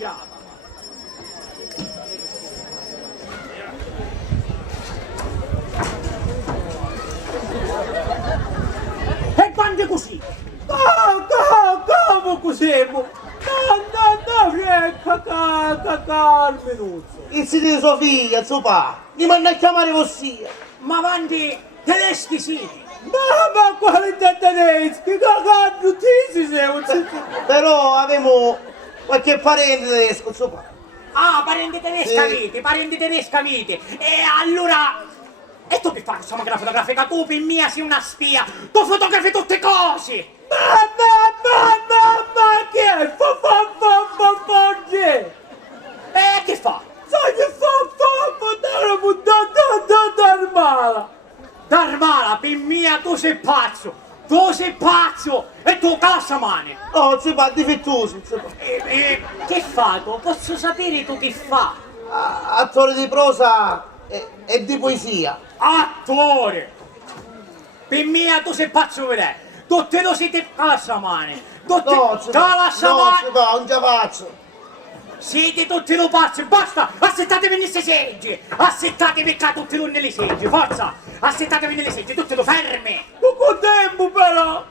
brava. E quando è così? Come così? No, frecca, Carmenuzzo. Il sito di Sofia, zopà, mi manda a chiamare così. Ma avanti tedeschi sì. Ma quali tedeschi? Cagando ti sei. Però avevo qualche parente tedesco, zopà. Ah, parenti tedeschi Sì. avete, parenti tedeschi avete. E allora... E tu che fai questa macchina fotografica? Tu per mia sei una spia. Tu fotografi tutte cose. Ma che è? Fogge! Che fa? Sai che Darmala! Darmala, per mia tu sei pazzo. Tu sei pazzo. E tu cassa mani. No, zopà, difettoso, zopà. Che fa tu? Posso sapere tu che fa? Attore di prosa e di poesia. Attore! Per mia tu sei pazzo vedere! Tutte le siete passamane! Tutte No, zopà, zopà, non ce la faccio. siete tutti lo pazzi! Basta! Assettatevi nelle segge! Assettatevi qua tutti nelle segge! Forza! Assettatevi nelle segge! Tutti lo fermi! Poco tempo però!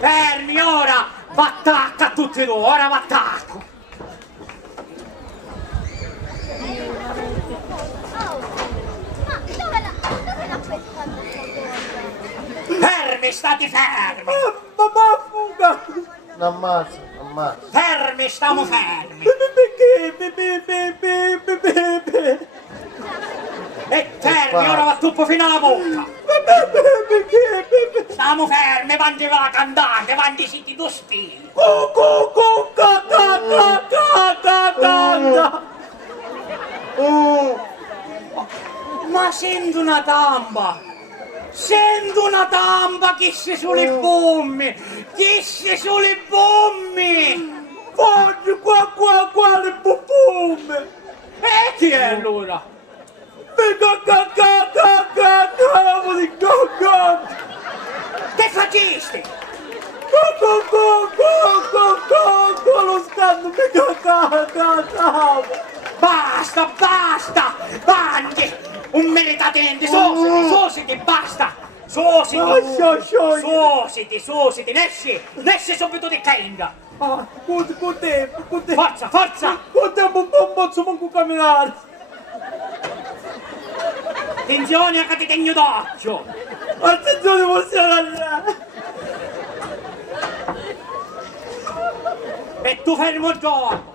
Fermi ora! V'attacca a tutti loro! Ora v'attacco! Fermi, state fermi! Ma fuga! Ammazza. Fermi, stiamo fermi! E fermi, ora va tutto fino alla bocca! Stiamo fermi, avanti la cantante, avanti siete due spini! Ma sento una tamba! Sento una tamba che se sulle bombe! Che se sulle bombe! Foggi quale bubume! E chi è allora? Cavo di go! Che faceste? Lo scando cavo! Basta! Bandi! Un meritatente! Sositi, basta! Sositi! Nesci subito di cainga! Con Forza! tempo non posso manco camminare! Attenzione a che ti tegno d'occhio! Attenzione, possiamo andare! E tu fermo il gioco!